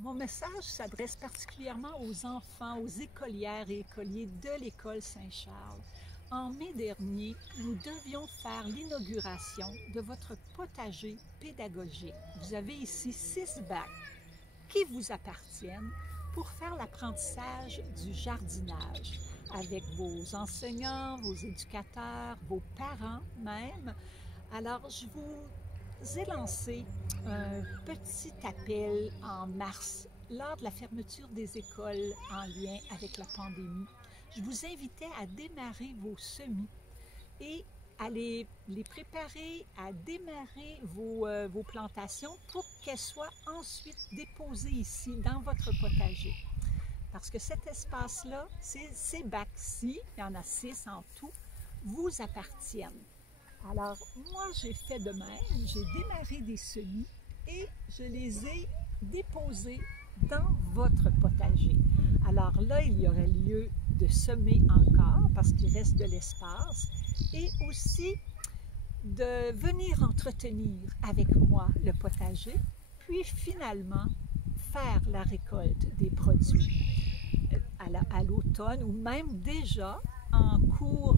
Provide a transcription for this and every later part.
Mon message s'adresse particulièrement aux enfants, aux écolières et écoliers de l'École Saint-Charles. En mai dernier, nous devions faire l'inauguration de votre potager pédagogique. Vous avez ici 6 bacs qui vous appartiennent pour faire l'apprentissage du jardinage avec vos enseignants, vos éducateurs, vos parents même. Alors, je vous ai lancé un petit appel en mars lors de la fermeture des écoles en lien avec la pandémie. Je vous invitais à démarrer vos semis et à les préparer, à démarrer vos plantations pour qu'elles soient ensuite déposées ici dans votre potager. Parce que cet espace-là, ces bacs-ci, il y en a 6 en tout, vous appartiennent. Alors, moi, j'ai fait de même. J'ai démarré des semis et je les ai déposés dans votre potager. Alors là, il y aurait lieu de semer encore parce qu'il reste de l'espace et aussi de venir entretenir avec moi le potager, puis finalement faire la récolte des produits à l'automne ou même déjà au cours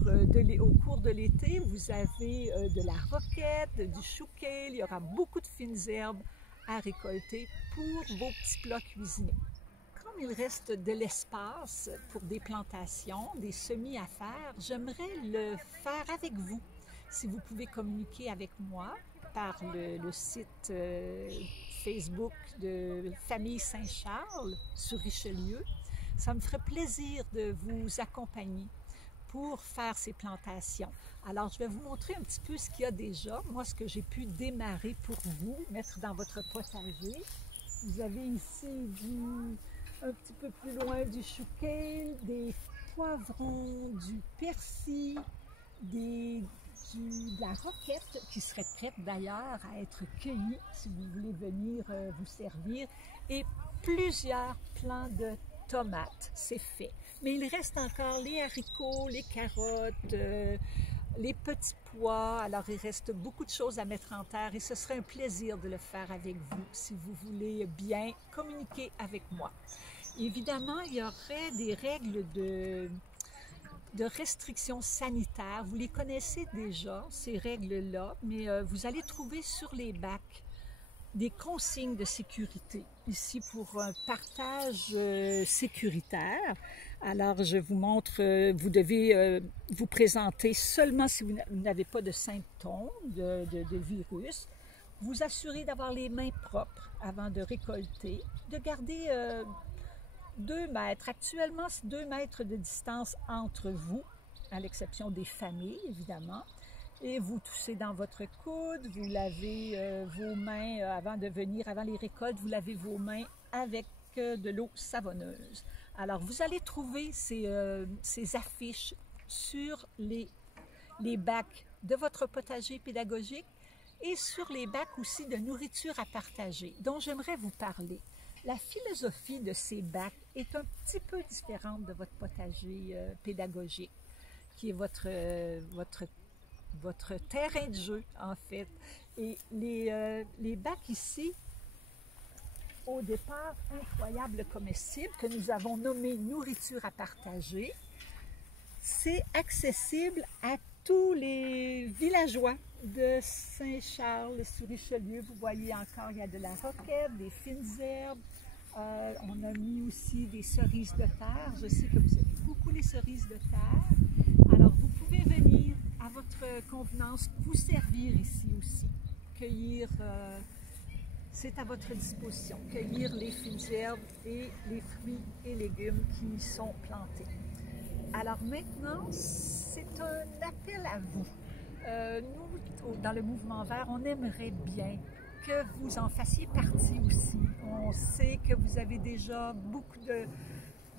de l'été, vous avez de la roquette, du chou kale, il y aura beaucoup de fines herbes à récolter pour vos petits plats cuisinés. Comme il reste de l'espace pour des plantations, des semis à faire, j'aimerais le faire avec vous. Si vous pouvez communiquer avec moi par le site Facebook de Famille Saint-Charles sur Richelieu, ça me ferait plaisir de vous accompagner pour faire ces plantations. Alors, je vais vous montrer un petit peu ce qu'il y a déjà. Moi, ce que j'ai pu démarrer pour vous, mettre dans votre potager. Vous avez ici un petit peu plus loin du chou kale, des poivrons, du persil, de la roquette qui serait prête d'ailleurs à être cueillie si vous voulez venir vous servir et plusieurs plants de tomates, c'est fait. Mais il reste encore les haricots, les carottes, les petits pois. Alors, il reste beaucoup de choses à mettre en terre et ce serait un plaisir de le faire avec vous si vous voulez bien communiquer avec moi. Évidemment, il y aurait des règles de restrictions sanitaires. Vous les connaissez déjà, ces règles-là, mais vous allez trouver sur les bacs des consignes de sécurité, ici pour un partage sécuritaire. Alors, je vous montre, vous devez vous présenter seulement si vous n'avez pas de symptômes de virus, vous assurer d'avoir les mains propres avant de récolter, de garder 2 mètres. Actuellement, c'est 2 mètres de distance entre vous, à l'exception des familles, évidemment. Et vous toussez dans votre coude, vous lavez vos mains avant de venir, avant les récoltes, vous lavez vos mains avec de l'eau savonneuse. Alors, vous allez trouver ces affiches sur les bacs de votre potager pédagogique et sur les bacs aussi de nourriture à partager, dont j'aimerais vous parler. La philosophie de ces bacs est un petit peu différente de votre potager pédagogique, qui est votre terrain de jeu, en fait. Et les bacs ici, au départ, incroyables comestibles, que nous avons nommé nourriture à partager, c'est accessible à tous les villageois de Saint-Charles-sur-Richelieu. Vous voyez encore, il y a de la roquette, des fines herbes. On a mis aussi des cerises de terre. Je sais que vous aimez beaucoup les cerises de terre. Alors, vous pouvez venir à votre convenance, vous servir ici aussi. Cueillir, c'est à votre disposition. Cueillir les fines herbes et les fruits et légumes qui y sont plantés. Alors maintenant, c'est un appel à vous. Nous, dans le Mouvement Vert, on aimerait bien que vous en fassiez partie aussi. On sait que vous avez déjà beaucoup de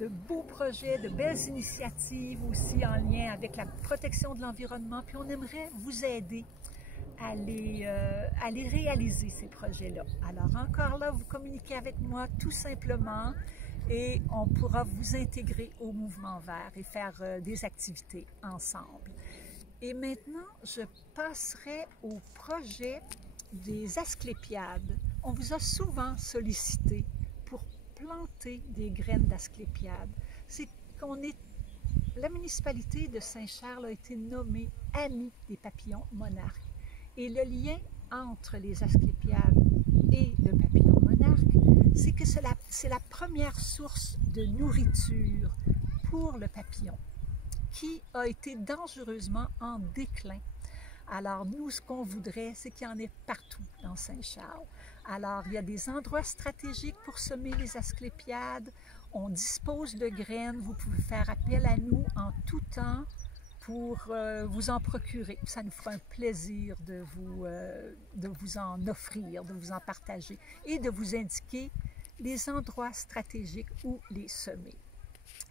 beaux projets, de belles initiatives aussi en lien avec la protection de l'environnement, puis on aimerait vous aider à les réaliser, ces projets-là. Alors encore là, vous communiquez avec moi tout simplement et on pourra vous intégrer au Mouvement Vert et faire des activités ensemble. Et maintenant, je passerai au projet des Asclépiades. On vous a souvent sollicité pour planter des graines d'asclépiade. C'est la municipalité de Saint-Charles a été nommée amie des papillons monarques. Et le lien entre les asclépiades et le papillon monarque, c'est que c'est la première source de nourriture pour le papillon, qui a été dangereusement en déclin. Alors nous, ce qu'on voudrait, c'est qu'il y en ait partout dans Saint-Charles. Alors il y a des endroits stratégiques pour semer les asclépiades, on dispose de graines, vous pouvez faire appel à nous en tout temps pour vous en procurer. Ça nous fera un plaisir de vous en offrir, de vous en partager et de vous indiquer les endroits stratégiques où les semer.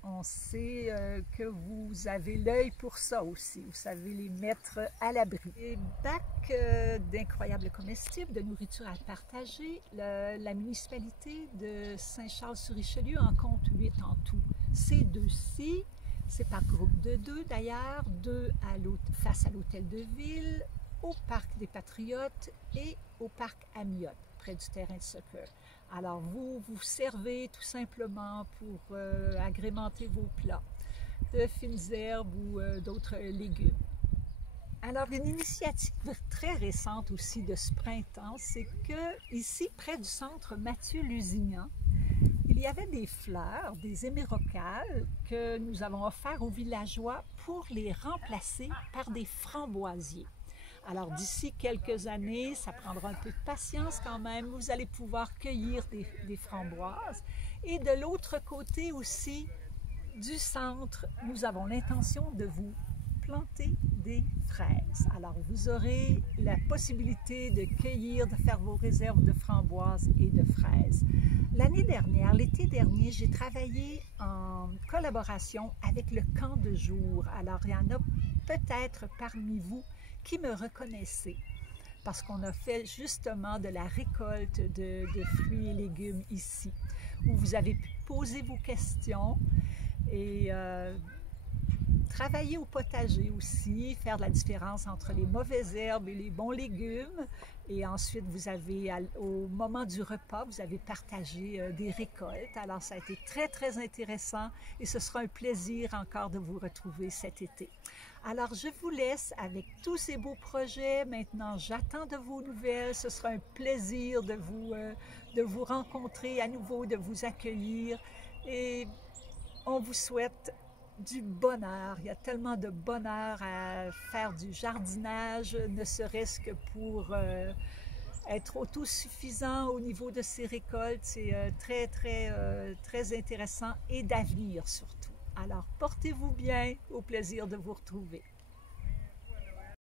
On sait que vous avez l'œil pour ça aussi, vous savez les mettre à l'abri. Les bacs d'incroyables comestibles, de nourriture à partager, la municipalité de Saint-Charles-sur-Richelieu en compte 8 en tout. Ces deux-ci, c'est par groupe de 2 d'ailleurs, 2 face à l'hôtel de ville, au parc des Patriotes et au parc Amiotte, près du terrain de soccer. Alors vous servez tout simplement pour agrémenter vos plats de fines herbes ou d'autres légumes. Alors une initiative très récente aussi de ce printemps, c'est que ici près du centre Mathieu-Lusignan, il y avait des fleurs, des hémérocalles que nous avons offerts aux villageois pour les remplacer par des framboisiers. Alors d'ici quelques années, ça prendra un peu de patience quand même, vous allez pouvoir cueillir des framboises. Et de l'autre côté aussi du centre, nous avons l'intention de vous planter des fraises. Alors vous aurez la possibilité de cueillir, de faire vos réserves de framboises et de fraises. L'année dernière, l'été dernier, j'ai travaillé en collaboration avec le camp de jour. Alors il y en a peut-être parmi vous qui me reconnaissez parce qu'on a fait justement de la récolte de fruits et légumes ici, où vous avez pu poser vos questions et travailler au potager aussi, faire de la différence entre les mauvaises herbes et les bons légumes. Et ensuite, vous avez, au moment du repas, vous avez partagé des récoltes. Alors, ça a été très, très intéressant et ce sera un plaisir encore de vous retrouver cet été. Alors, je vous laisse avec tous ces beaux projets. Maintenant, j'attends de vos nouvelles. Ce sera un plaisir de vous rencontrer à nouveau, de vous accueillir. Et on vous souhaite du bonheur. Il y a tellement de bonheur à faire du jardinage, ne serait-ce que pour être autosuffisant au niveau de ses récoltes. C'est très, très, très intéressant et d'avenir surtout. Alors, portez-vous bien, au plaisir de vous retrouver.